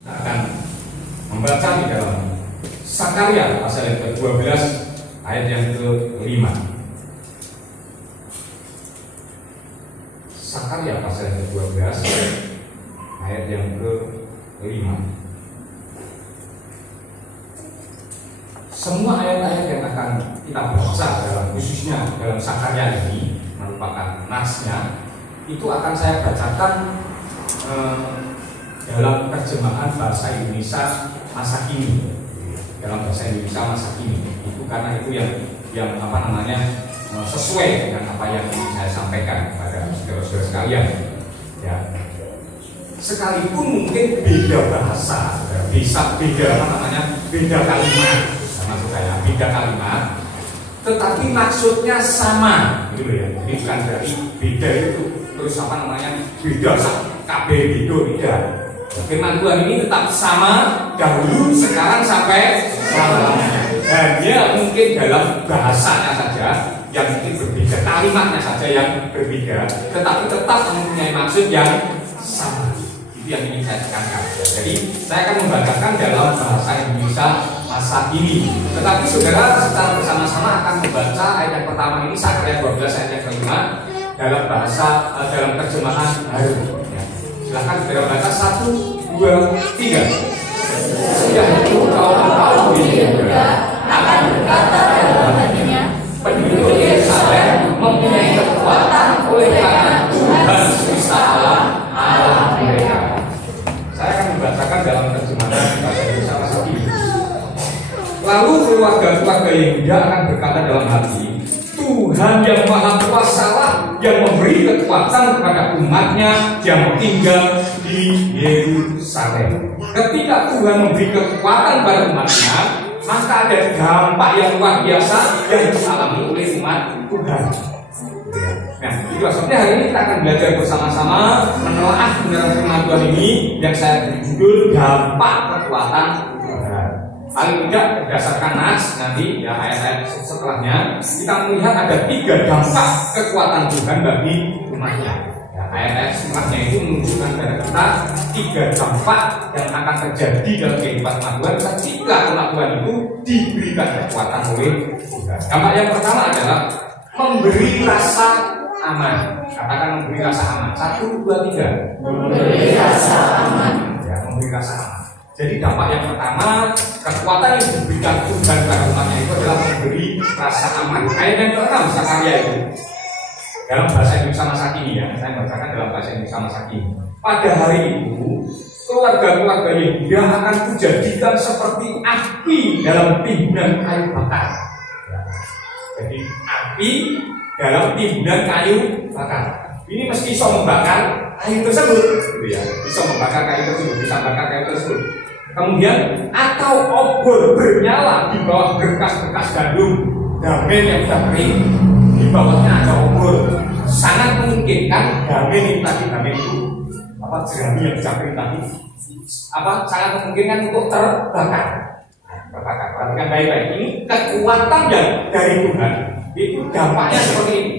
Kita akan membaca di dalam Sakarya pasal yang ke-12 ayat yang ke-5. Sakarya pasal yang ke-12 ayat yang ke-5. Semua ayat-ayat yang akan kita baca dalam khususnya dalam Sakarya ini merupakan nasnya, itu akan saya bacakan dalam terjemahan bahasa Indonesia masa kini. Dalam bahasa Indonesia masa kini itu karena itu yang sesuai dengan apa yang saya sampaikan kepada saudara-saudara sekalian ya. Sekalipun mungkin beda bahasa, beda kalimat, maksud saya beda kalimat, tetapi maksudnya sama gitu ya. Jadi bukan dari beda itu terus beda KB beda tidak. Firman Tuhan ini tetap sama dahulu, sekarang sampai selamanya. Hanya mungkin dalam bahasanya saja yang mungkin berbeda, kalimatnya saja yang berbeda, tetapi tetap mempunyai maksud yang sama. Itu yang ingin saya tekankan. Jadi saya akan membacakan dalam bahasa Indonesia masa kini. Tetapi saudara secara bersama-sama akan membaca ayat yang pertama ini, Sakarya 12 ayat yang kelima dalam terjemahan baru. Silahkan saudara baca 1, 2, 3. Sudah itu kaum di Yehuda akan berkata dalam hatinya, penduduk Yerusalem mempunyai kekuatan oleh karena Tuhan semesta alam mereka. Saya akan membacakan dalam terjemahan bahasa Indonesia masa kini. Lalu keluarga-keluarga Yehuda akan berkata dalam hati, Tuhan yang Maha Kuasa lah yang memberi kekuatan kepada umatnya yang tinggal di Yerusalem. Ketika Tuhan memberi kekuatan pada umatnya, maka ada dampak yang luar biasa yang dialami oleh umat Tuhan. Nah, itu sebabnya hari ini kita akan belajar bersama-sama menelaah kebenaran firman Tuhan ini yang saya beri judul dampak kekuatan Tuhan. Paling tidak berdasarkan nas nanti ya ayat-ayat setelahnya kita melihat ada 3 dampak kekuatan Tuhan bagi umatnya. Ya, ayat-ayat setelahnya itu menunjukkan kepada kita 3 dampak yang akan terjadi dalam kehidupan umat Tuhan ketika umat Tuhan itu diberikan kekuatan oleh Tuhan. Dampak yang pertama adalah memberi rasa aman. Katakan memberi rasa aman. 1, 2, 3. Memberi rasa aman. Ya, memberi rasa aman. Jadi dampak yang pertama, kekuatan yang diberikan Tuhan pada umatnya itu adalah memberi rasa aman. Ayat yang ke-6 Sakarya itu dalam bahasa Indonesia masa kini ya, saya bacakan dalam bahasa Indonesia masa kini. Pada hari itu, keluarga-keluarga Yehuda akan kujadikan seperti api dalam timbunan kayu bakar. Ya. Jadi api dalam timbunan kayu bakar. Ini mesti bisa membakar kayu tersebut, gitu ya. Bisa membakar kayu tersebut, bisa bakar kayu tersebut. Kemudian atau obor bernyala di bawah berkas-berkas gandum damen yang sudah kering, di bawahnya ada obor. Sangat memungkinkan damen itu jerami yang sudah kering tadi sangat memungkinkan untuk terbakar. Perhatikan baik-baik, ini kekuatan yang dari Tuhan itu dampaknya seperti ini.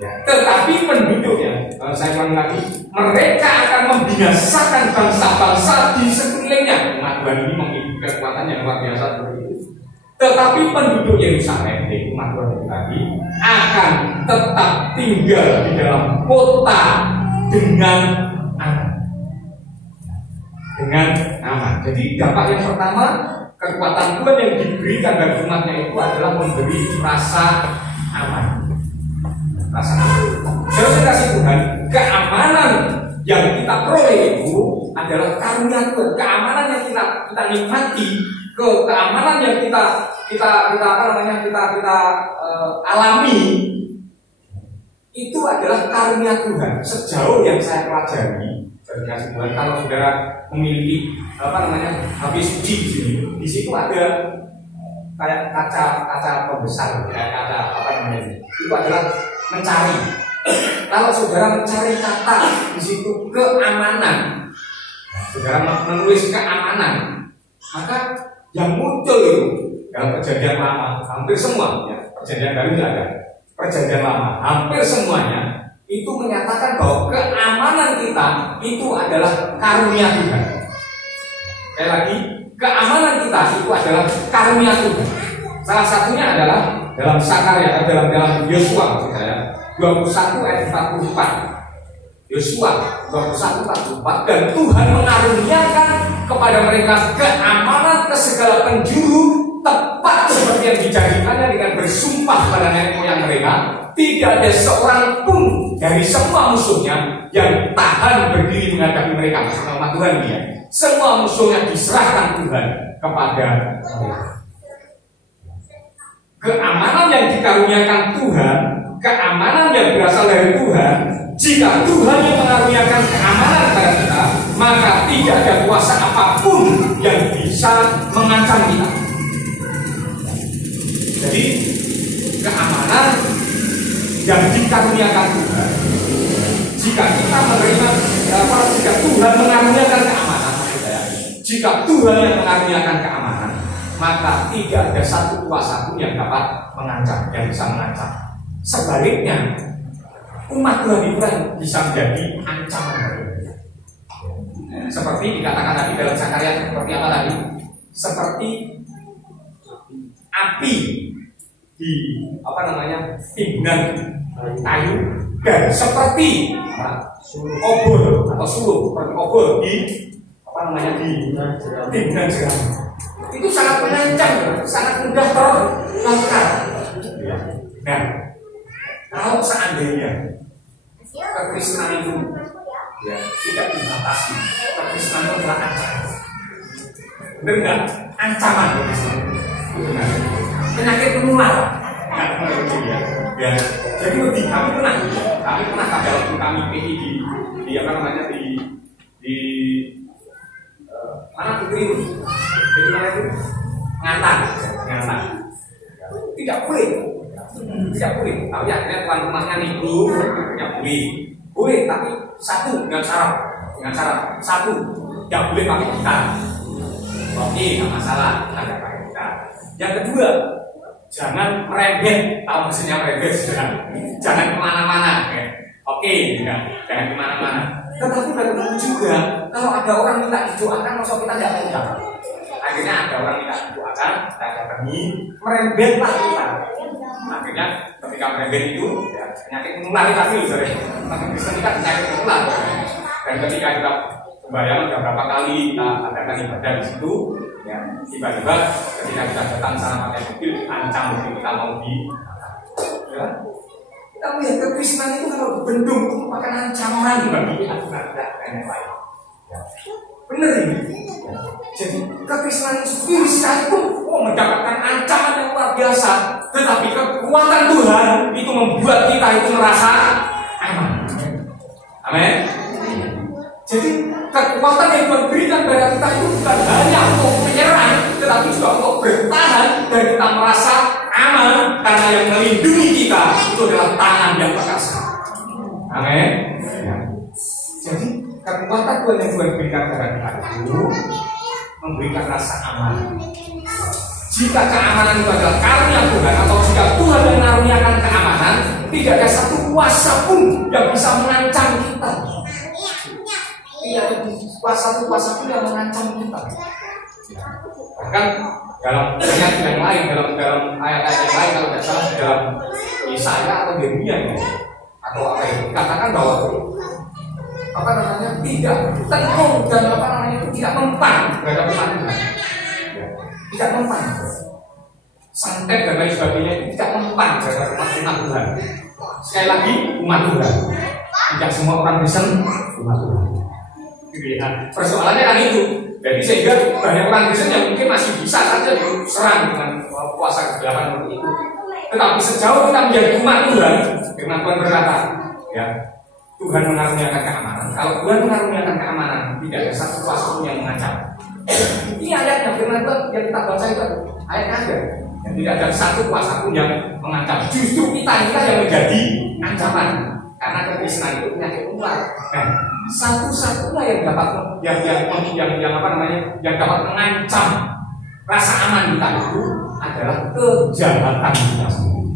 Ya, tetapi penduduknya, saya ulangi lagi, mereka akan membinasakan bangsa-bangsa di sekelilingnya. Umat Tuhan ini memiliki kekuatan yang luar biasa seperti itu. Tetapi penduduk Yerusalem, yaitu umat Tuhan itu tadi, akan tetap tinggal di dalam kota dengan aman. Dengan aman. Jadi dampak yang pertama, kekuatan Tuhan yang diberikan bagi umatnya itu adalah memberi rasa aman. Terus kasih Tuhan, keamanan yang kita peroleh itu adalah karunia Tuhan. Keamanan yang kita nikmati, keamanan yang kita alami itu adalah karunia Tuhan. Sejauh yang saya pelajari, kasih Tuhan, kalau saudara memiliki habis uji di situ ada kayak kaca pembesar, kayak kaca itu adalah mencari. Kalau saudara mencari kata di situ keamanan, saudara menulis keamanan, maka yang muncul itu dalam perjanjian lama hampir semua, ya, perjanjian baru tidak ada. Perjanjian lama hampir semuanya itu menyatakan bahwa keamanan kita itu adalah karunia Tuhan. Sekali lagi, keamanan kita itu adalah karunia Tuhan. Salah satunya adalah dalam Sakarya, dalam Yosua, 21 ayat 44. Yosua 21:44, dan Tuhan mengaruniakan kepada mereka keamanan ke segala penjuru, tepat seperti yang dijanjikannya dengan bersumpah pada nenek moyang mereka. Tidak ada seorang pun dari semua musuhnya yang tahan berdiri menghadapi mereka. Maksudnya Tuhan dia, semua musuhnya diserahkan Tuhan kepada mereka. Keamanan yang dikaruniakan Tuhan, keamanan yang berasal dari Tuhan. Jika Tuhan yang mengaruniakan keamanan kepada kita, maka tidak ada kuasa apapun yang bisa mengancam kita. Jadi keamanan yang dikaruniakan Tuhan, jika kita menerima, jika Tuhan mengaruniakan keamanan, jika Tuhan yang mengaruniakan keamanan, maka tidak ada satu kuasa pun yang dapat mengancam, yang bisa mengancam. Sebaliknya, umat Tuhan itu bisa menjadi ancaman. Seperti dikatakan tadi dalam Sakarya, seperti apa tadi? Seperti api di timbunan kayu, dan seperti obor atau suluh, seperti obor di timbunan jerami. Itu sangat mengancam, sangat mudah terbakar. Nah, kalau seandainya kekristenan itu tidak dibatasi, kekristenan itu adalah ancaman. Benar nggak? Ancaman kekristenan. Benar. Penyakit menular. Ya. Jadi kami pernah pada waktu kami PI di mana itu? Di mana itu? Ngantan. Tidak boleh. Tapi akhirnya tuan rumahnya nipu, boleh, tapi satu dengan syarat satu, tidak boleh pakai gitar. Oke, nggak masalah, ada pakai gitar. Yang kedua, jangan merembet, tahu maksudnya merembet, jangan kemana-mana. Oke, jangan kemana-mana. Tetapi bagaimana juga kalau ada orang minta didoakan, masa kita tidak minta? Akhirnya ada orang minta didoakan, kita datangi, merembetlah kita. Akhirnya ketika merembet itu, penyakit menular tadi, Kristen kita penyakit menular. Dan ketika kita membayang sudah berapa kali kita adakan ibadah di situ, ya, tiba-tiba ketika kita datang sana pakai mobil, ancam mobil kita mau di, ya. Kita melihat kekristenan itu kalau bendung itu merupakan ancaman bagi aturan dan lain-lain. Benar ini. Jadi kekristenan itu sendiri sekalipun mendapatkan ancaman yang luar biasa, tetapi kekuatan Tuhan itu membuat kita itu merasa aman. Amin. Jadi kekuatan yang Tuhan berikan kepada kita itu bukan hanya untuk menyerang, tetapi juga untuk bertahan dan kita merasa aman karena yang melindungi kita itu adalah tangan yang perkasa. Amin. Jadi kekuatan Tuhan yang Tuhan berikan kepada kita itu memberikan rasa aman. Jika keamanan itu adalah karunia Tuhan, atau jika Tuhan yang mengaruniakan keamanan, tidak ada satu kuasa pun yang bisa mengancam kita. Tidak ada satu kuasa pun yang mengancam kita. Bahkan dalam ayat yang lain, dalam ayat-ayat yang lain, kalau tidak salah dalam Yesaya atau Yeremia atau apa itu, dikatakan bahwa tidak tenung dan tidak mempan terhadap umat Tuhan. Tidak mempan, santet dan lain sebagainya itu tidak mempan terhadap umat Tuhan. Sekali lagi, umat Tuhan. Tidak semua orang Kristen umat Tuhan. Persoalannya kan itu. Jadi sehingga banyak orang Kristen yang mungkin masih bisa saja diserang dengan kuasa kegelapan seperti itu. Tetapi sejauh kita menjadi umat Tuhan, firman Tuhan berkata, ya, Tuhan mengaruniakan keamanan. Kalau Tuhan mengaruniakan keamanan, tidak ada satu kuasa pun yang mengancam. Ini ayatnya, firman Tuhan yang kita baca itu ayatnya ada. Dan tidak ada satu kuasa pun yang mengancam. Justru kita yang menjadi ancaman. Karena kekristenan itu penyakit menular. Nah, satu-satunya yang dapat yang dapat mengancam rasa aman kita itu adalah kejahatan kita sendiri.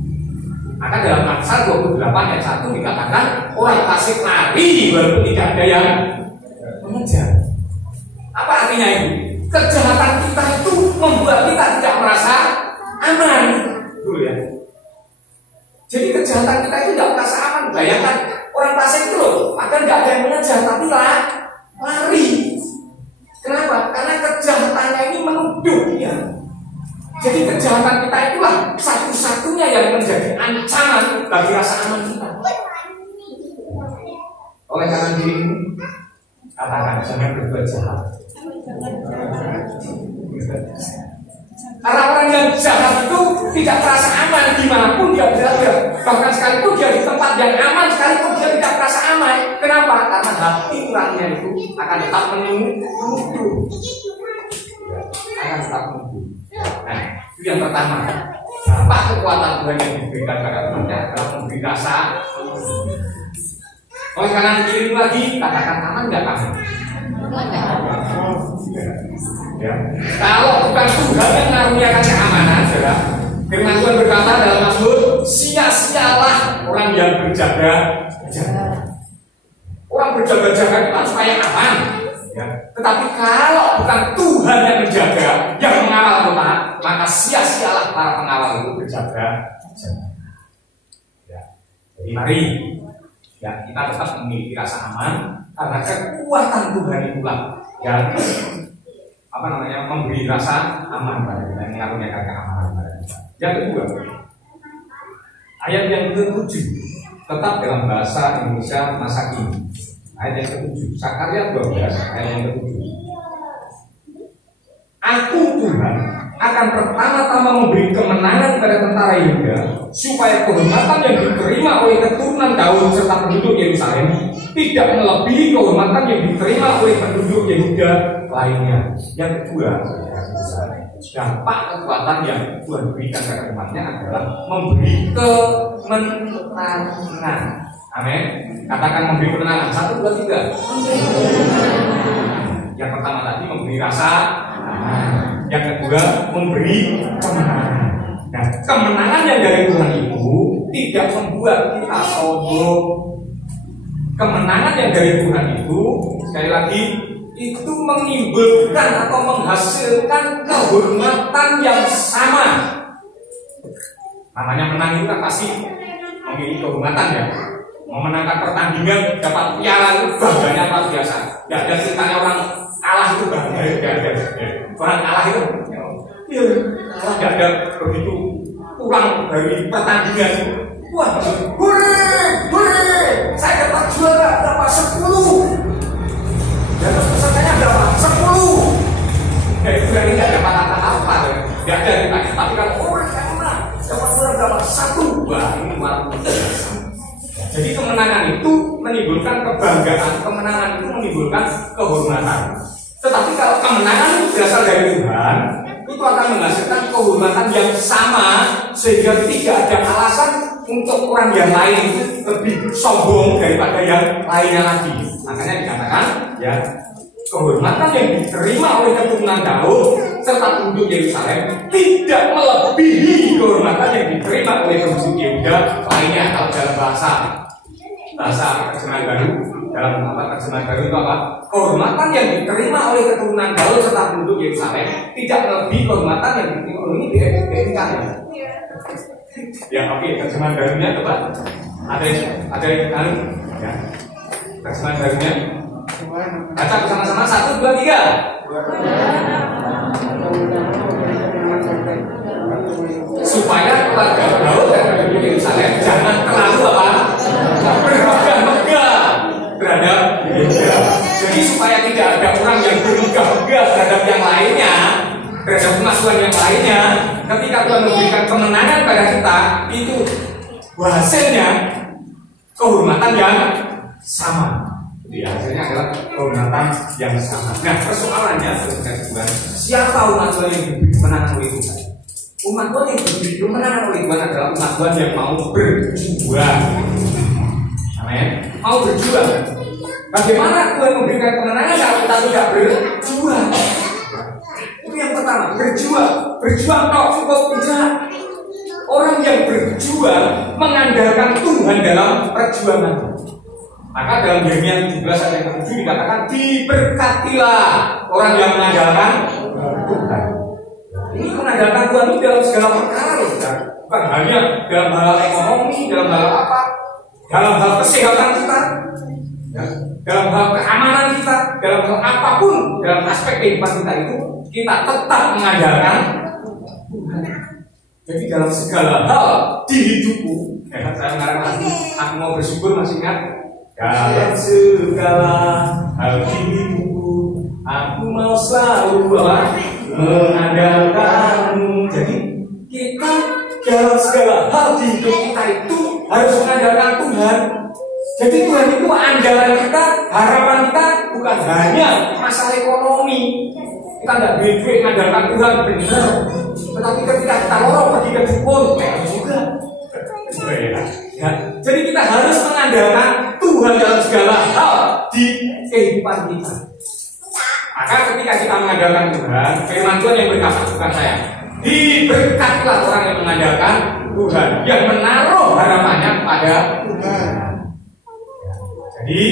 Maka dalam Amsal 28 ayat 1 dikatakan orang fasik lari walaupun tidak ada yang mengejar. Apa artinya itu? kejahatan kita itu membuat kita tidak merasa aman, dulu ya. Jadi kejahatan kita itu tidak merasa aman. Bayangkan orang fasik itu loh, akan nggak ada yang mengejar tapi lari. Kenapa? Karena kejahatannya ini menuduh dia. Jadi kejahatan kita itulah satu-satunya yang menjadi ancaman bagi rasa aman kita. Oleh karena dirimu, katakan jangan berbuat jahat. Karena orang yang jahat itu tidak merasa aman dimanapun dia berada. Bahkan sekalipun dia di tempat yang aman, sekalipun dia tidak merasa aman. Kenapa? Karena hati nuraninya itu akan tetap menuduh. Akan tetap menuduh. Nah, itu yang pertama. Apa kekuatan Tuhan yang diberikan kepada umatnya adalah memberi rasa. Oleh kanan kiri lagi, katakan aman nggak kamu? Ya. Kalau bukan Tuhan yang mengaruniakan keamanan, saudara, firman Tuhan berkata dalam Mazmur, sia-sialah orang yang berjaga-jaga. Orang berjaga-jaga itu kan supaya aman. Ya. Tetapi kalau bukan Tuhan yang menjaga, yang mengawal kota, maka sia-sialah para pengawal itu berjaga-jaga. Ya. Jadi mari ya, kita tetap memiliki rasa aman karena kekuatan Tuhan itulah yang memberi rasa aman pada kita, mengaruniakan keamanan pada kita. Yang kedua, ayat yang ke-7 tetap dalam bahasa Indonesia masa kini. Ayat yang ke-7, Sakarya 12 ayat yang ke-7. Aku Tuhan akan pertama-tama memberi kemenangan pada tentara Yehuda, supaya kehormatan yang diterima oleh keturunan Daud serta penduduk Yerusalem tidak melebihi kehormatan yang diterima oleh penduduk Yehuda lainnya. Yang kedua, dampak kekuatan yang Tuhan berikan kepada umatnya adalah memberi kemenangan. Amin. Katakan memberi kemenangan. 1, 2, 3. Yang pertama tadi memberi rasa aman. Yang kedua memberi kemenangan. Nah, kemenangan yang dari Tuhan itu tidak membuat kita sombong. Kemenangan yang dari Tuhan itu, sekali lagi, itu menimbulkan atau menghasilkan kehormatan yang sama. Namanya menang itu kan pasti memiliki kehormatan ya. Memenangkan pertandingan dapat piala itu bangganya luar biasa. Tidak ada ceritanya orang kalah itu bangga. Orang kalah itu tidak ada begitu pulang dari pertandingan. Wah, saya dapat juara, dapat 10. Dan pesertanya berapa? 10. Nah, itu berarti tidak dapat apa-apa. Tidak ada ditanya. Tapi kalau orang yang menang dapat juara dapat 1. Wah, ini luar biasa. Jadi kemenangan itu menimbulkan kebanggaan, kemenangan itu menimbulkan kehormatan. Tetapi kalau kemenangan itu berasal dari Tuhan, itu akan menghasilkan kehormatan yang sama, sehingga tidak ada alasan untuk orang yang lain itu lebih sombong daripada yang lainnya lagi. Makanya dikatakan ya, kehormatan yang diterima oleh keturunan Daud serta penduduk Yerusalem tidak melebihi kehormatan yang diterima oleh penduduk Yehuda lainnya. Kalau dalam bahasa terjemahan baru, dalam terjemahan baru itu apa? Kehormatan yang diterima oleh keturunan Daud serta penduduk Yerusalem tidak melebihi kehormatan yang diterima oleh ini BNK ya. Ya oke, terjemahan barunya coba. Ada yang ya. Terjemahan barunya. Baca bersama-sama 1, 2, 3. Supaya keluarga Daud dan penduduk Yerusalem jangan terlalu apa? Bermegah-megah terhadap Yehuda. Jadi supaya tidak ada orang yang bermegah-megah terhadap yang lainnya, terhadap kemasukan yang lainnya, ketika Tuhan memberikan kemenangan pada kita, itu hasilnya kehormatan yang sama. Jadi hasilnya adalah kehormatan yang sama. Nah, persoalannya sebenarnya siapa umat Tuhan yang diberi kemenangan oleh Tuhan? Umat Tuhan yang diberi kemenangan oleh Tuhan adalah umat Tuhan yang mau berjuang. Amin. Mau berjuang. Bagaimana Tuhan memberikan kemenangan kalau kita tidak berjuang? Itu yang pertama, berjuang. Berjuang kok cukup tidak. Orang yang berjuang mengandalkan Tuhan dalam perjuangan. Maka dalam Yeremia 17 ayat yang ke-7 dikatakan, diberkatilah orang yang mengandalkan Tuhan. Ini mengandalkan Tuhan itu dalam segala perkara loh, saudara. Bukan hanya dalam hal ekonomi, dalam hal apa, dalam hal kesehatan kita, ya, dalam hal keamanan kita, dalam hal apapun, dalam aspek kehidupan kita itu kita tetap mengandalkan Tuhan. Jadi dalam segala hal di hidupku, ya, saya mengatakan aku mau bersyukur, masih ingat? Dalam segala hal di hidupku, aku mau selalu mengandalkanmu. Jadi kita dalam segala hal di hidup kita itu harus mengandalkan Tuhan. Jadi Tuhan itu andalan kita, harapan kita bukan hanya masalah ekonomi. Kita tidak duit mengandalkan Tuhan, benar. Tetapi ketika kita lorong pergi ke dukun, juga. Ya. Jadi kita harus mengandalkan Tuhan dalam segala hal di kehidupan kita. Maka ketika kita mengandalkan Tuhan, firman Tuhan yang berkata, bukan saya, diberkatilah orang yang mengandalkan Tuhan, yang menaruh harapannya pada Tuhan. Jadi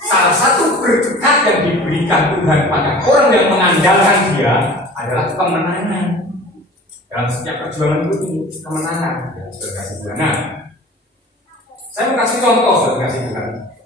salah satu berkat yang diberikan Tuhan pada orang yang mengandalkan Dia adalah kemenangan. Dalam setiap perjuangan itu kemenangan. Nah, saya mau kasih contoh,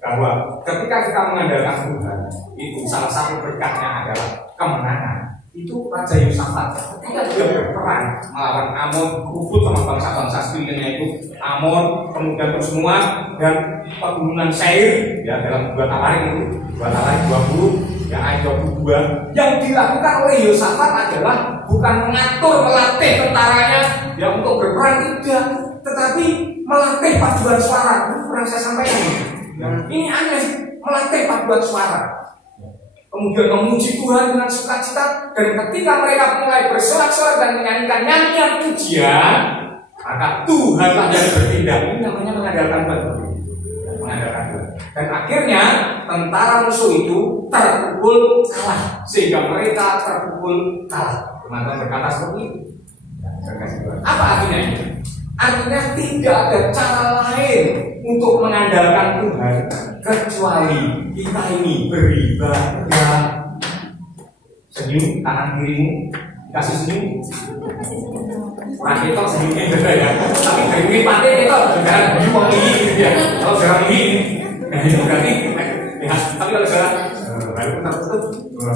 bahwa ketika kita mengandalkan Tuhan, itu salah satu berkatnya adalah kemenangan. Itu Raja Yosafat ketika dia berperang melawan Amon, Uhud sama bangsa-bangsa sekelilingnya itu Amon, kemudian terus semua dan pegunungan Seir, ya, dalam 2 Tawarik itu 2 Tawarik 20 ya, ayat 22. Yang dilakukan oleh Yosafat adalah bukan mengatur, melatih tentaranya ya untuk berperang, tidak, tetapi melatih paduan suara. Itu pernah saya sampaikan ya. Ini aneh, melatih paduan suara, kemudian memuji Tuhan dengan sukacita, dan ketika mereka mulai bersorak-sorak dan menyanyikan nyanyian pujian, maka Tuhanlah yang bertindak. Ini namanya mengandalkan Tuhan. Mengandalkan Tuhan. Dan akhirnya tentara musuh itu terpukul kalah, sehingga mereka terpukul kalah. Teman-teman berkata seperti itu. Apa artinya ini? Artinya tidak ada cara lain untuk mengandalkan Tuhan kecuali kita ini beribadah. Senyum kanan kirimu, kasih senyum. Orang itu senyumnya beda ya. Tapi dari ini pantai itu jangan diwangi gitu ya. Kalau jarang ini, nah itu berarti ya. Tapi kalau jarang baru tertutup,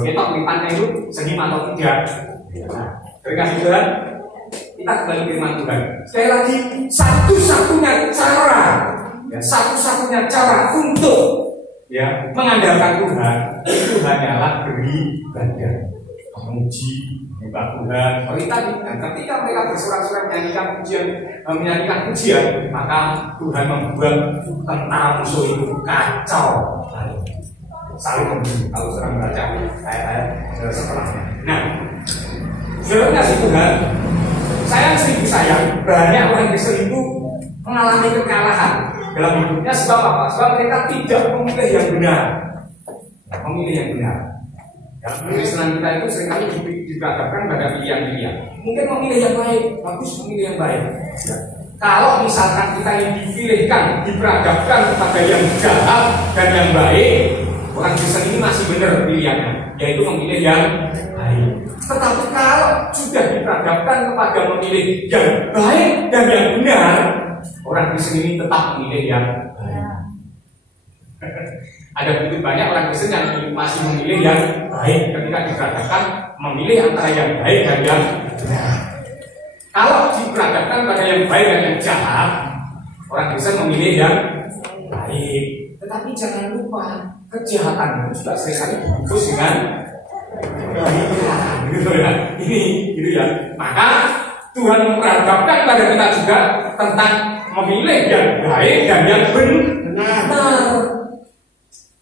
kita di pantai itu senyum atau tidak. Nah, terima kasih Tuhan. Kita kembali firman Tuhan. Sekali lagi, satu-satunya cara untuk ya mengandalkan Tuhan itu hanyalah beribadah, memuji, menyembah Tuhan. Dan ketika mereka bersorak-sorak menyanyikan pujian, maka Tuhan membuat tentara musuh itu kacau, saling membunuh. Kalau serang baca ayat-ayat setelahnya. Nah, saudara kasih Tuhan, sayang banyak orang Kristen itu mengalami kekalahan dalam hidupnya. Sebab apa? Sebab mereka tidak memilih yang benar. Memilih yang benar. Dalam Kekristenan kita itu seringkali diberhadapkan pada pilihan-pilihan. Mungkin memilih yang baik, bagus memilih yang baik. Ya. Kalau misalkan kita ini dipilihkan, diperhadapkan kepada yang jahat dan yang baik, orang Kristen ini masih benar pilihannya, yaitu memilih yang baik. Tetapi kalau sudah diperhadapkan kepada memilih yang baik dan yang benar, orang Kristen ini tetap memilih yang baik. Ada begitu banyak orang Kristen yang masih memilih yang baik ketika diperhadapkan memilih antara yang baik dan yang benar. Kalau diperhadapkan pada yang baik dan yang jahat, orang Kristen memilih yang baik. Tetapi jangan lupa, kejahatan itu juga seringkali dibungkus dengan gitu ya. Ini gitu ya. Maka Tuhan memperhadapkan pada kita juga tentang memilih yang baik dan yang benar.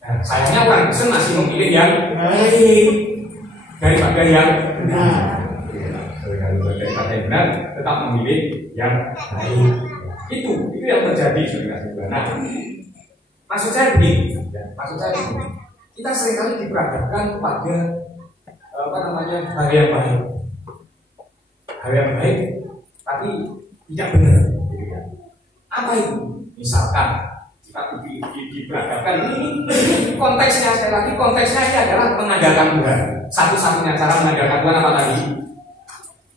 Nah, sayangnya orang Kristen masih memilih yang baik daripada yang benar. Daripada yang benar tetap memilih yang baik. Itu yang terjadi saudara. Nah, maksud saya begini. Kita seringkali diperhadapkan kepada hal yang baik. Hal yang baik tapi tidak benar. Apa itu? Misalkan kita diperhadapkan ini konteksnya, sekali lagi konteksnya ini adalah mengandalkan Tuhan. Satu-satunya cara mengandalkan Tuhan apa tadi?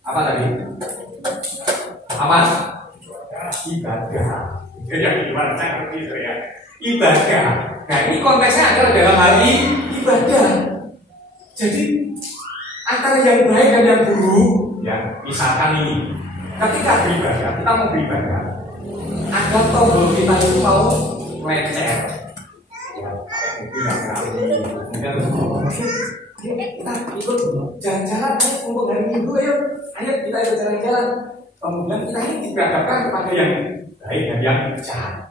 Apa tadi? Apa? Ibadah. Ya gimana saya ngerti ya? Ibadah. Nah ini konteksnya adalah dalam hal ibadah. Jadi antara yang baik dan yang buruk, ya misalkan ini, ketika beribadah, kita mau beribadah, ada tombol kita itu mau lecet, ya kita ikut jalan-jalan untuk hari Minggu, ayo kita ikut jalan-jalan. Kemudian kita ini diberangkatkan kepada yang baik dan yang jahat.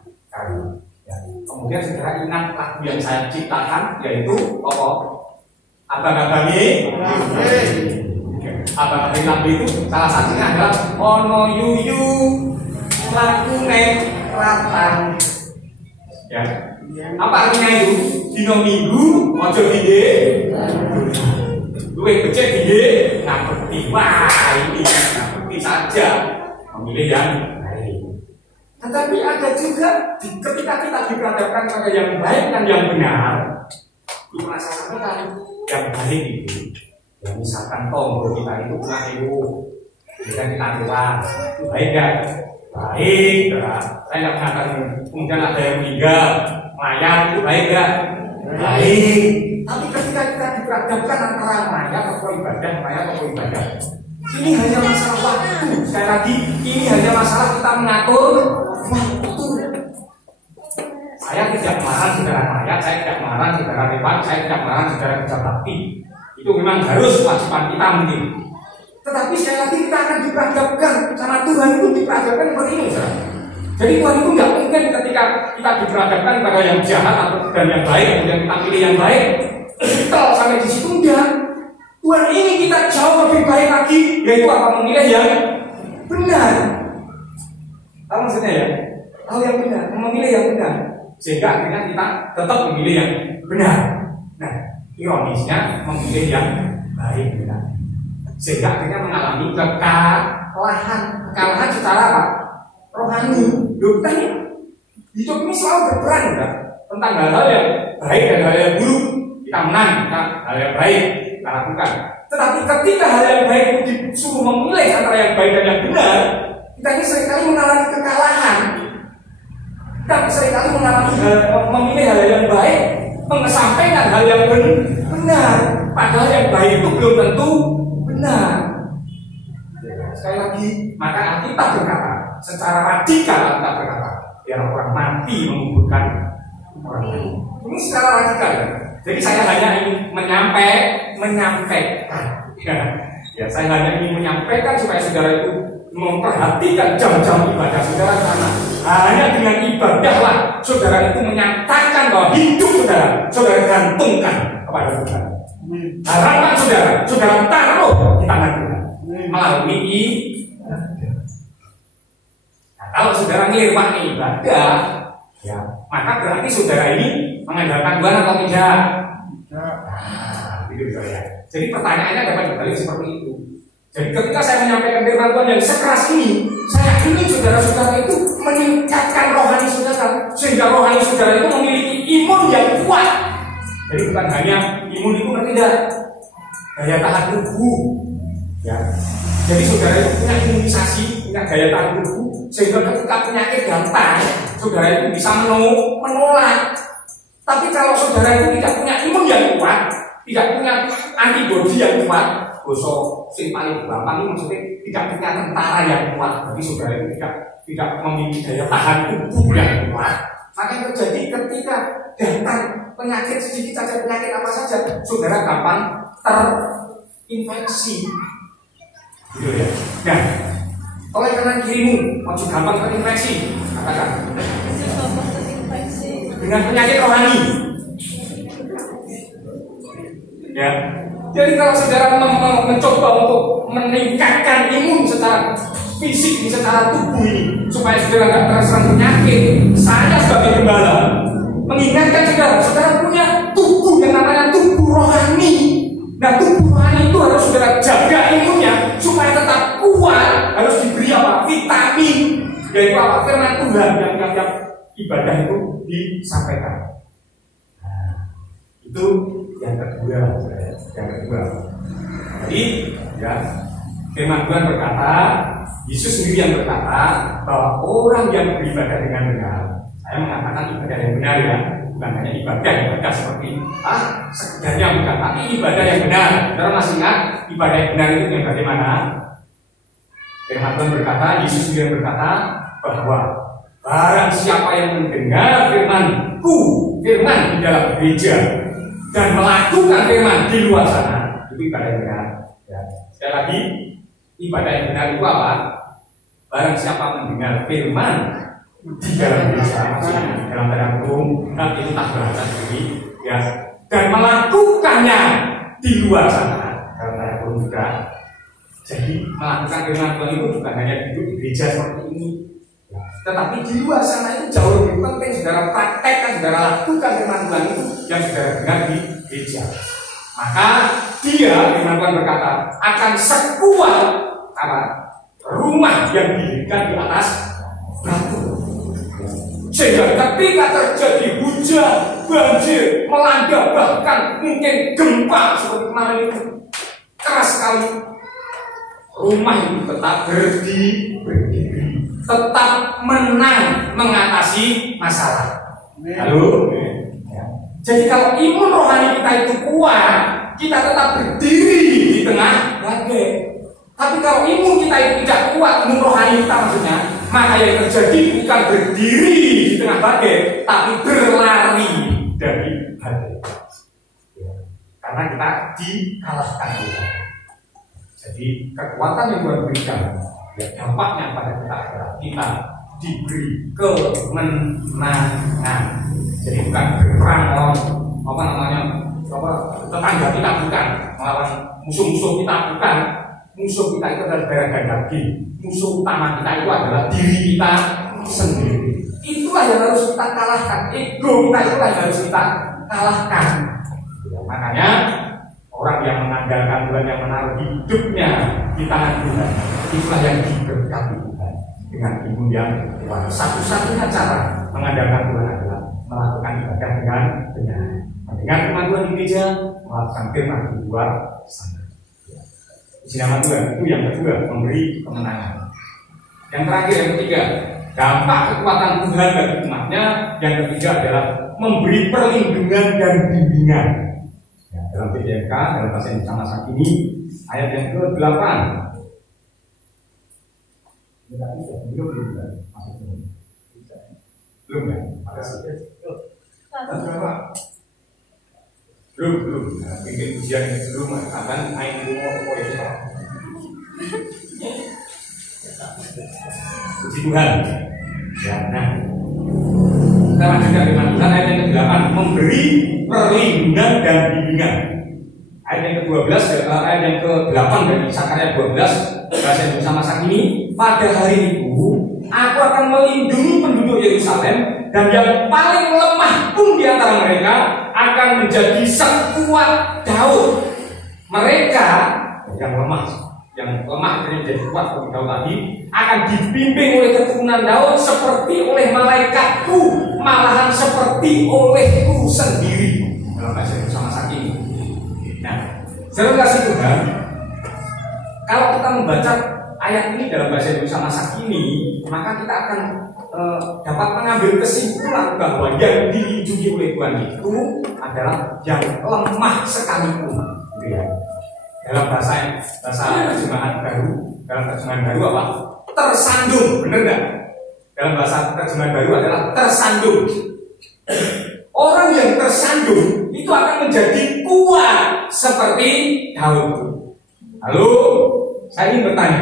Ya. Kemudian segera ingat lagu yang saya ciptakan, yaitu abang-abangi. Abang-abangi lagu itu salah satunya adalah ono yuyu lagu ratan. Ya. Apa artinya itu? Dino Minggu, ojo dide, luwih becek dide, ngerti. Wah ini ngerti saja, memilih yang baik. Tetapi ada juga ketika kita diperhadapkan pada yang baik dan yang benar, di masa sekarang yang baik itu, ya misalkan tombol kita itu keliru, kemudian kita keluar, itu baik ya? Baik, saya nggak mengatakan. Kemudian ada yang meninggal, mayat itu baik ya? Baik. Tapi ketika kita diperhadapkan antara mayat atau ibadah, ini hanya masalah waktu. Sekali lagi, ini hanya masalah kita mengatur waktu. Saya tidak marah saudara mayat, saya tidak marah saudara hebat, saya tidak marah saudara kerja bakti. Itu memang harus kewajiban kita mungkin. Tetapi sekali lagi kita akan diperhadapkan sama Tuhan, itu diperhadapkan seperti ini, saudara. Jadi Tuhan itu nggak mungkin ketika kita diperhadapkan pada yang jahat dan yang baik, kemudian kita pilih yang baik, kita sampai di situ enggak. Tuhan ini kita jauh lebih baik lagi, yaitu apa? Memilih yang benar. Tahu maksudnya ya? Tahu yang benar, memilih yang benar, sehingga akhirnya kita tetap memilih yang benar. Nah, ironisnya memilih yang baik benar, sehingga akhirnya mengalami kekalahan secara apa? Rohani. Kita hidup ini selalu berperan ya, tentang hal-hal yang baik dan hal yang buruk. Kita menang, hal yang baik kita lakukan. Tetapi ketika hal yang baik itu disuruh memilih antara yang baik dan yang benar, kita ini seringkali mengalami kekalahan. Kita seringkali mengalami memilih hal yang baik, mengesampingkan hal yang benar. Padahal yang baik itu belum tentu benar. Sekali lagi, maka kita berkata secara radikal, kita berkata biar orang mati menguburkan orang lain. Ini secara radikal ya. Jadi saya hanya ingin menyampaikan. Ya, saya hanya ingin menyampaikan supaya saudara itu memperhatikan jam-jam ibadah saudara, karena hanya dengan ibadahlah saudara itu menyatakan bahwa hidup saudara gantungkan kepada Tuhan. Harapan saudara taruh di tangan Tuhan melalui ibadah. Nah, kalau saudara ngirwani ibadah, ya maka berarti saudara ini mengandalkan Tuhan atau tidak? Nah, gitu ya. Jadi pertanyaannya dapat dibalik seperti itu. Jadi ketika saya menyampaikan firman Tuhan yang sekeras ini, saya ingin saudara-saudara itu meningkatkan rohani saudara, sehingga rohani saudara itu memiliki imun yang kuat. Jadi bukan hanya imun itu tidak, daya tahan tubuh. Ya. Jadi saudara itu punya imunisasi, punya daya tahan tubuh, sehingga ketika penyakit datang, saudara itu bisa menolak. Tapi kalau saudara itu tidak punya imun yang kuat, tidak punya antibodi yang kuat, bosok sing paling gampang ini maksudnya tidak punya tentara yang kuat, jadi saudara itu tidak memiliki daya tahan tubuh yang kuat. Maka yang terjadi ketika datang penyakit sedikit saja, penyakit apa saja, saudara gampang terinfeksi. Gitu ya. Nah, oleh kanan kirimu mau gampang terinfeksi, katakan dengan penyakit rohani. Ya. Jadi kalau saudara mencoba untuk meningkatkan imun secara fisik, secara tubuh ini, supaya saudara tidak terserang penyakit, saya sebagai gembala mengingatkan saudara punya tubuh yang namanya tubuh rohani. Nah, tubuh rohani itu harus saudara jaga imunnya supaya tetap kuat, harus diberi apa? Vitamin, yaitu apa? Firman Tuhan yang ibadah itu disampaikan. Nah, itu yang kedua. Jadi ya, firman Tuhan berkata, Yesus sendiri yang berkata bahwa orang yang beribadah dengan benar, saya mengatakan ibadah yang benar ya, bukan hanya ibadah seperti sekedarnya bukan, tapi ibadah yang benar. Saudara masih ingat ibadah yang benar itu yang bagaimana? Firman Tuhan berkata, Yesus sendiri berkata bahwa barang siapa yang mendengar firman-Ku, firman di dalam gereja, dan melakukan firman di luar sana, itu ibadah yang benar. Ya. Sekali lagi, ibadah yang benar itu apa? Barang siapa mendengar firman di dalam gereja, maksudnya dalam tanda kurung, nanti itu tak bahasa sendiri, ya, dan melakukannya di luar sana, dalam tanda kurung juga. Jadi melakukan firman Tuhan itu bukan hanya duduk di gereja seperti ini, ya, tetapi di luar sana itu jauh lebih penting. Saudara praktekkan, saudara lakukan firman Tuhan itu yang saudara dengar di gereja. Maka dia, firman Tuhan berkata, akan sekuat rumah yang didirikan di atas batu. Sehingga ketika terjadi hujan, banjir, melanda, bahkan mungkin gempa seperti kemarin itu keras sekali, rumah itu tetap berdiri, tetap menang mengatasi masalah. Halo? Jadi kalau imun rohani kita itu kuat, kita tetap berdiri di tengah badai. Tapi kalau imun kita itu tidak kuat, imun rohani kita maksudnya, maka yang terjadi bukan berdiri di tengah badai, tapi berlari dari badai. Karena kita dikalahkan. Jadi kekuatan yang Tuhan berikan, ya, dampaknya pada kita adalah kita diberi kemenangan. Jadi bukan berperang melawan tetangga kita, bukan melawan musuh-musuh kita, bukan. Musuh kita itu adalah darah dan daging. Musuh utama kita itu adalah diri kita sendiri. Itulah yang harus kita kalahkan. Ego kita itulah yang harus kita kalahkan. Ya, makanya orang yang mengandalkan Tuhan, yang menaruh hidupnya di tangan Tuhan, itulah yang diberkati Tuhan dengan imun yang kuat. Satu-satunya cara mengandalkan Tuhan adalah melakukan ibadah dengan benar, mendengar firman Tuhan di gereja, melakukan firman di luar sana. Nama Tuhan itu yang kedua, memberi kemenangan. Yang terakhir, yang ketiga, dampak kekuatan Tuhan bagi umatnya. Yang ketiga adalah memberi perlindungan dan bimbingan. Ya, dalam PDMK, dalam bahasa Indonesia masa kini, ayat yang ke-8. Belum ya? Makasih. Belum. Mungkin ujian yang belum akan air mau itu. Puji Tuhan. Ya, nah, kita lanjutkan dengan Tuhan ayat yang ke-8, memberi perlindungan dan bimbingan. Ayat yang ke-12, ayat yang ke-8 dari Sakarya 12, bahasa Indonesia masa kini. Pada hari itu, aku akan melindungi penduduk Yerusalem, dan yang paling lemah pun di antara mereka akan menjadi sekuat Daud. Mereka yang lemah menjadi kuat seperti Daud tadi, akan dibimbing oleh keturunan Daud seperti oleh malaikatku, malahan seperti olehku sendiri. Dalam bahasa Indonesia masa kini. Nah, saudara kasih Tuhan, kalau kita membaca ayat ini dalam bahasa Indonesia masa kini, maka kita akan dapat mengambil kesimpulan bahwa yang dilindungi oleh Tuhan itu adalah yang lemah sekalipun. Ya. Dalam bahasa terjemahan baru apa? Tersandung, benar nggak? Dalam bahasa terjemahan baru adalah tersandung. Orang yang tersandung itu akan menjadi kuat seperti Daud. Halo, saya ingin bertanya,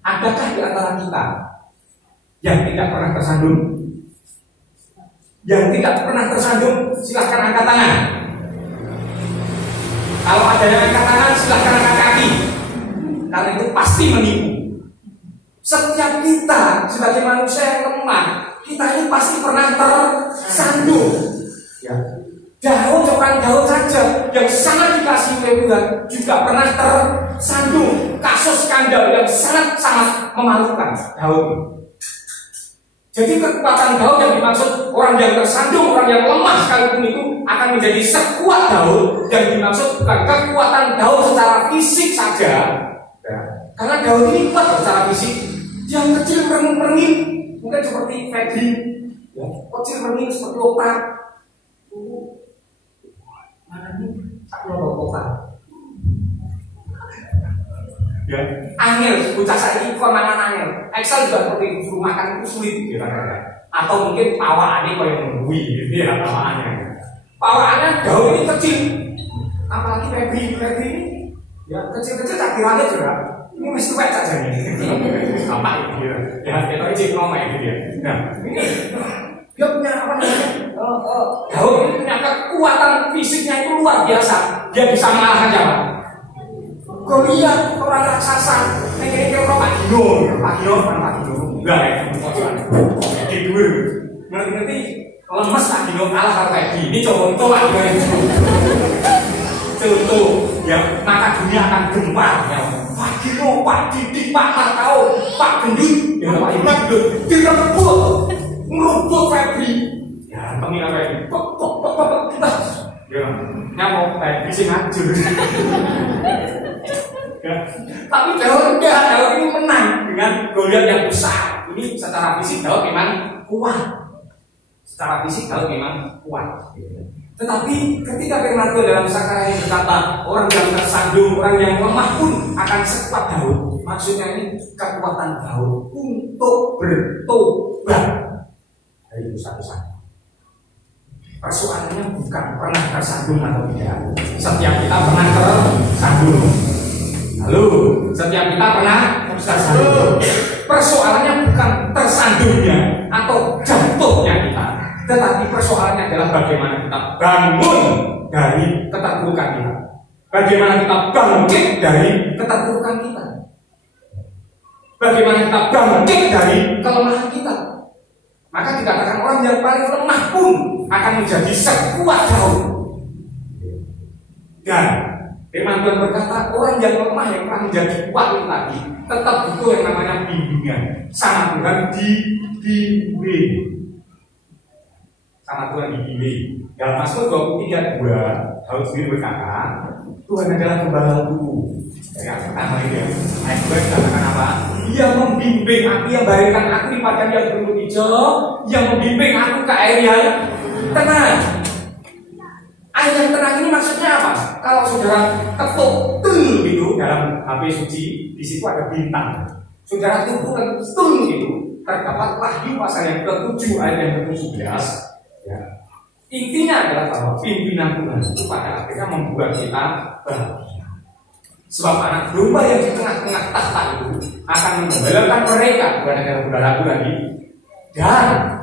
adakah di antara kita yang tidak pernah tersandung? Yang tidak pernah tersandung, silahkan angkat tangan. Kalau ada yang angkat tangan, silahkan angkat kaki. Karena itu pasti menipu. Setiap kita sebagai manusia yang lemah, kita ini pasti pernah tersandung. Ya. Daud saja yang sangat dikasihi oleh Tuhan juga pernah tersandung. Kasus skandal yang sangat memalukan Daud. Jadi kekuatan Daud yang dimaksud orang yang tersandung, orang yang lemah sekalipun itu akan menjadi sekuat Daud. Yang dimaksud bukan kekuatan Daud secara fisik saja, ya. Karena Daud ini kuat secara fisik. Yang kecil merenging, mungkin seperti Febri, ya. Kecil merenging seperti otak. Mana nih? Aku mau otak. Ya, angel, bocah saya ini mangan angel. Excel juga seperti suruh makan itu sulit, ya, atau mungkin pawaannya kau yang menggui, gitu ya, pawaannya Daud ini kecil, apalagi Febri ini, ya kecil-kecil cakirannya juga. Ini mesti baik saja nih, apa itu ya, kita ijik nomor gitu ya. Nah, ini dia punya apa namanya? Daud ini punya kekuatan fisiknya itu luar biasa. Dia bisa mengalahkan siapa? Goliat, orang raksasa, kira-kira Pak Gino, enggak ya, jadi dulu, ngerti lemes Pak Gino kalah kalau kayak gini, contoh Pak Gino, contoh, ya maka dunia akan gempar, ya Pak Gino, Pak Didik, Pak Markau, Pak Gendut, ya Pak Gendut, direbut, ngerubut Febri, ya pengilang Febri, ya nyamuk Febri sih ngajur. Ya. Tapi Daud ini menang dengan Goliat yang besar. Ini secara fisik Daud memang kuat. Secara fisik Daud memang kuat. Tetapi ketika firman Tuhan dalam Sakarya berkata orang yang tersandung, orang yang lemah pun akan sekuat Daud. Maksudnya ini kekuatan Daud untuk bertobat dari dosa-dosa. Persoalannya bukan pernah tersandung atau tidak. Setiap kita pernah tersandung. Lalu, setiap kita pernah tersandung. Persoalannya bukan tersandungnya atau jatuhnya kita, tetapi persoalannya adalah bagaimana kita bangun dari keterpurukan kita. Bagaimana kita bangkit dari keterpurukan kita. Bagaimana kita bangkit dari kelemahan kita. Maka dikatakan orang yang paling lemah pun akan menjadi sekuat Daud. Dan firman Tuhan berkata orang yang lemah yang telah menjadi kuat itu tadi tetap butuh yang namanya bimbingan. Sama Tuhan dibimbing. Sama Tuhan dibimbing. Dalam Mazmur 23:2 Daud sendiri berkata, Tuhan adalah gembalaku. Ya, pertama ini ya. Ayat 2 dikatakan apa? Dia membimbing aku, yang baringkan aku di padang yang berumput hijau, yang membimbing aku ke air yang tenang. Air yang tenang ini maksudnya apa? Kalau saudara ketuk tul gitu dalam HP suci, di situ ada bintang. Saudara tubuhkan tul gitu, terdapat Wahyu pasal yang ke-7 ayat yang ke-17. Ya. Intinya adalah bahwa pimpinan Tuhan itu pada akhirnya membuat kita bahagia. Sebab anak domba yang di tengah-tengah tahta itu akan menggembalakan mereka, bukan hanya gembalaku lagi, dan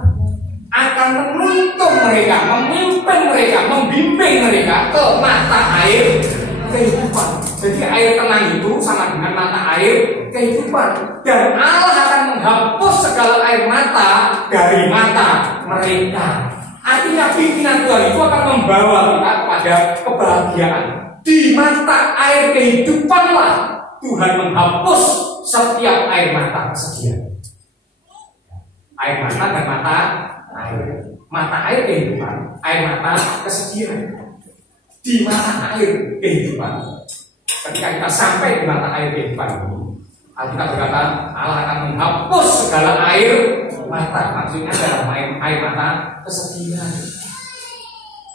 akan menuntun mereka, memimpin mereka, membimbing mereka ke mata air kehidupan. Jadi air tenang itu sama dengan mata air kehidupan. Dan Allah akan menghapus segala air mata dari mata mereka. Artinya pimpinan Tuhan itu akan membawa kita kepada kebahagiaan. Di mata air kehidupanlah Tuhan menghapus setiap air mata kesedihan. Air mata dan mata air kehidupan, air mata kesedihan. Di mata air kehidupan, ketika kita sampai di mata air kehidupan ini, Alkitab berkata Allah akan menghapus segala air mata. Maksudnya adalah air mata kesedihan.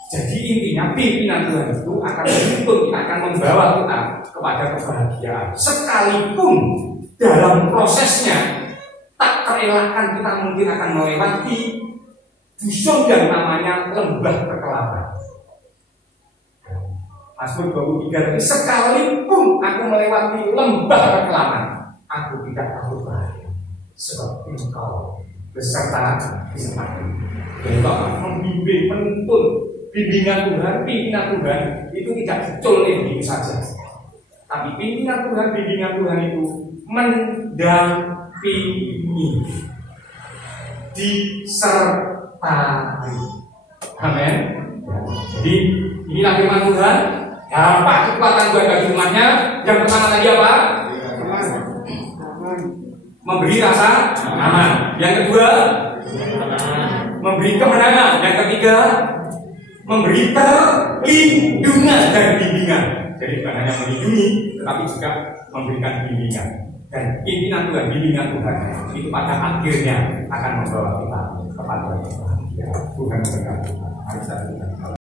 Jadi intinya pimpinan Tuhan itu akan menuntun kita, akan membawa kita kepada kebahagiaan. Sekalipun dalam prosesnya tak terelakkan kita mungkin akan melewati dusun yang namanya lembah kekelaman. Mazmur 23 tadi, sekalipun aku melewati lembah kekelaman, aku tidak takut bahaya, sebab Engkau beserta bersamaku. Engkau akan membimbing, menuntun. Bimbingan Tuhan, pimpinan Tuhan itu tidak betul begitu saja. Tapi pimpinan Tuhan, bimbingan Tuhan itu mendampingi, disertai. Amin. Jadi inilah firman Tuhan. Dampak kekuatan Tuhan bagi umatnya. Yang pertama tadi apa? Memberi rasa aman. Yang kedua, Memberi kemenangan. Yang ketiga, memberi perlindungan dan bimbingan. Jadi bukan hanya melindungi, tetapi juga memberikan bimbingan. Dan pimpinan Tuhan, bimbingan Tuhan itu pada akhirnya akan membawa kita kepada bahagia. Tuhan memberkati. Mari kita